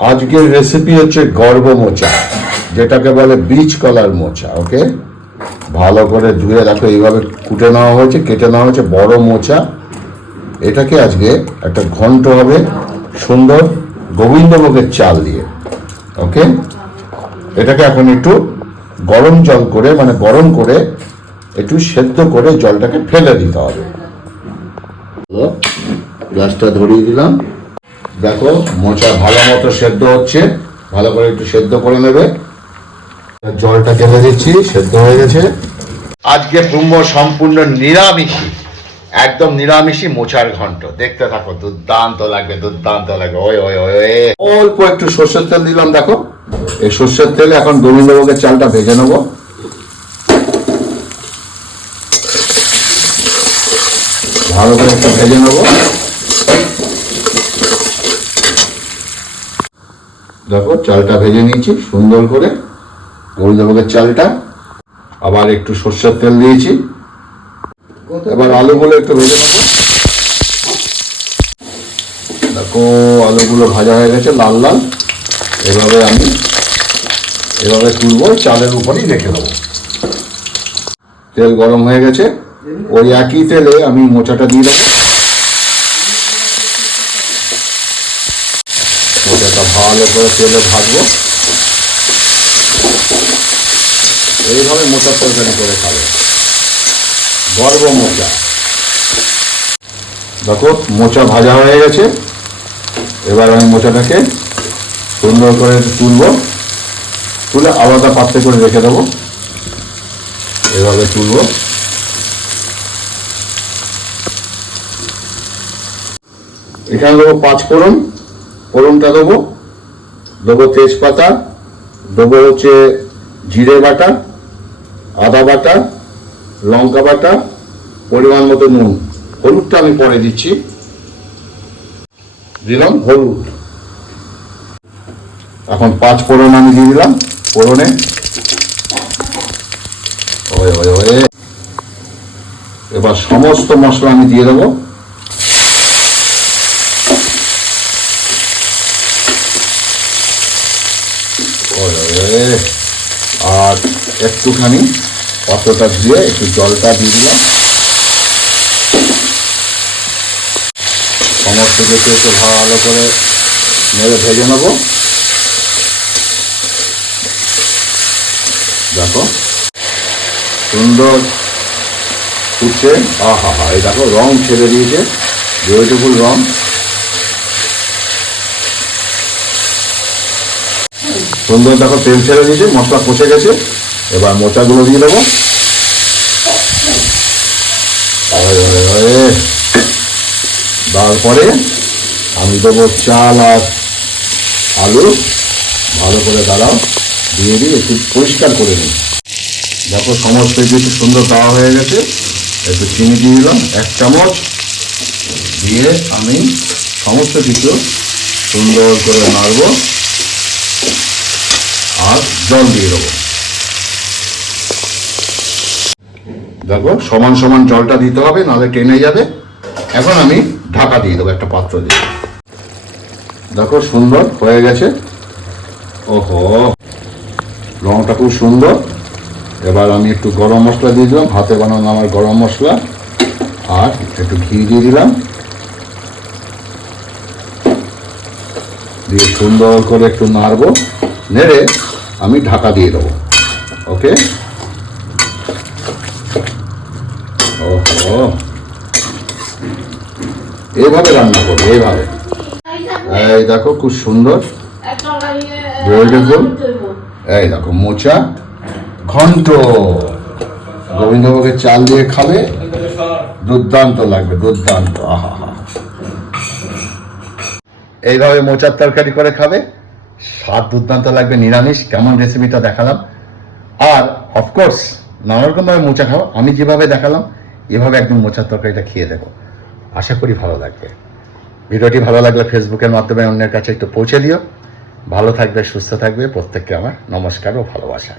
আজকের রেসিপি হচ্ছে গর্ব মোচা, যেটাকে বলে বীজ কলার মোচা। ওকে, ভালো করে ধুয়ে দেখো এইভাবে কুটে নেওয়া হয়েছে, কেটে নেওয়া হয়েছে বড় মোচা। এটাকে আজকে একটা ঘন্ট হবে সুন্দর গোবিন্দভোগের চাল দিয়ে। ওকে, এটাকে এখন একটু গরম জল করে মানে গরম করে একটু সেদ্ধ করে জলটাকে ফেলে দিতে হবে। গ্যাসটা ধরিয়ে দিলাম। দেখো মোচা ভালো মতো সেদ্ধ হচ্ছে, ভালো করে একটু সেদ্ধ করে নেবে। জলটা ফেলে দিচ্ছি, সেদ্ধ হয়ে গেছে। আজকে ব্রহ্ম সম্পূর্ণ নিরামিষই, একদম নিরামিষই মোচার ঘন্ট। দেখতে থাকো, দুর্দান্ত লাগবে, দুর্দান্ত লাগবে। ওই ওই ওই অল্প একটু সর্ষের তেল দিলাম। দেখো এই সর্ষের তেলে এখন গোবিন্দভোগের চালটা ভেজে নেবো। ভালো করে একটু ভেজে নেবো। দেখো চালটা ভেজে নিয়েছি সুন্দর করে, গোবিন্দভোগের চালটা। আবার একটু সর্ষের তেল দিয়েছি। এবার আলুগুলো একটু ভেজে নেবো। দেখো আলুগুলো ভাজা হয়ে গেছে লাল লাল। এভাবে আমি এভাবে তুলবো, চালের উপরেই রেখে দেবো। তেল গরম হয়ে গেছে, ওই একই তেলে আমি মোচাটা দিয়ে দেবো। মোচাটা ভালো করে তেলে ভাজবো। এইভাবে মোচা তরকারি করে খাবে, গর্ব মোচা। দেখো মোচা ভাজা হয়ে গেছে। এবার আমি মোচাটাকে সুন্দর করে তুলবো, তুলে আলাদা পাত্রে করে রেখে দেবো। এভাবে তুলবো। এখানে দেবো 5 ফোড়ন, ফোড়নটা দেবো, দেবো তেজপাতা, দেবো হচ্ছে জিরে বাটা, আদা বাটা, লঙ্কা বাটা, পরিমাণ মতো নুন। হলুদটা আমি পরে দিচ্ছি, দিলাম হলুদ। এখন 5 ফোড়ন আমি দিয়ে দিলাম ফোড়নে। এবার সমস্ত মশলা আমি দিয়ে দেবো। আর একটুখানি পাত্রটা ধুয়ে একটু জলটা দিয়ে দিলাম। সমস্ত কিছু একটু ভালো করে নেড়ে ভেজে নেবো। দেখো সুন্দর ফুটছে। আহা হা, এই দেখো রং ছেড়ে দিয়েছে, বিউটিফুল রং। সুন্দর দেখো তেল ছেড়ে দিয়েছে, মশলা কষে গেছে। এবার মোচাগুলো দিয়ে দেবো। তারপরে আমি দেবো চাল আর আলু। ভালো করে দাঁড়াও, দিয়ে দিয়ে একটু পরিষ্কার করে নিই। দেখো সমস্ত কিছু সুন্দর দেওয়া হয়ে গেছে। একটু চিনি দিয়ে দিলাম 1 চামচ, দিয়ে আমি সমস্ত কিছু সুন্দর করে নাড়ব আর জল দিয়ে দেবো। দেখো সমান সমান জলটা দিতে হবে, নাহলে টেনে যাবে। এখন আমি ঢাকা দিয়ে দেবো একটা পাত্র দিয়ে। দেখো সুন্দর হয়ে গেছে। ওহো, রংটা খুব সুন্দর। এবার আমি একটু গরম মশলা দিয়ে দিলাম, হাতে বানানো আমার গরম মশলা, আর একটু ঘি দিয়ে দিলাম। দিয়ে সুন্দর করে একটু নাড়বো, নেড়ে আমি ঢাকা দিয়ে দেবো। ওকে, ওহো, এইভাবে রান্না করবো, এইভাবে। এই দেখো খুব সুন্দর, বিউটিফুল। এই দেখো মোচা ঘন্ট, গোবিন্দভোগের চাল দিয়ে খাবে, দুর্দান্ত লাগবে, দুর্দান্ত। আহা হা, এইভাবে মোচার তরকারি করে খাবে, স্বাদ দুর্দান্ত লাগবে। নিরামিষ কেমন রেসিপিটা দেখালাম। আর অফকোর্স নানা রকমভাবে মোচা খাও, আমি যেভাবে দেখালাম এভাবে একদিন মোচার তরকারিটা খেয়ে দেখো, আশা করি ভালো লাগবে। ভিডিওটি ভালো লাগলে ফেসবুকের মাধ্যমে অন্যের কাছে একটু পৌঁছে দিও। ভালো থাকবে, সুস্থ থাকবে। প্রত্যেককে আমার নমস্কার ও ভালোবাসা।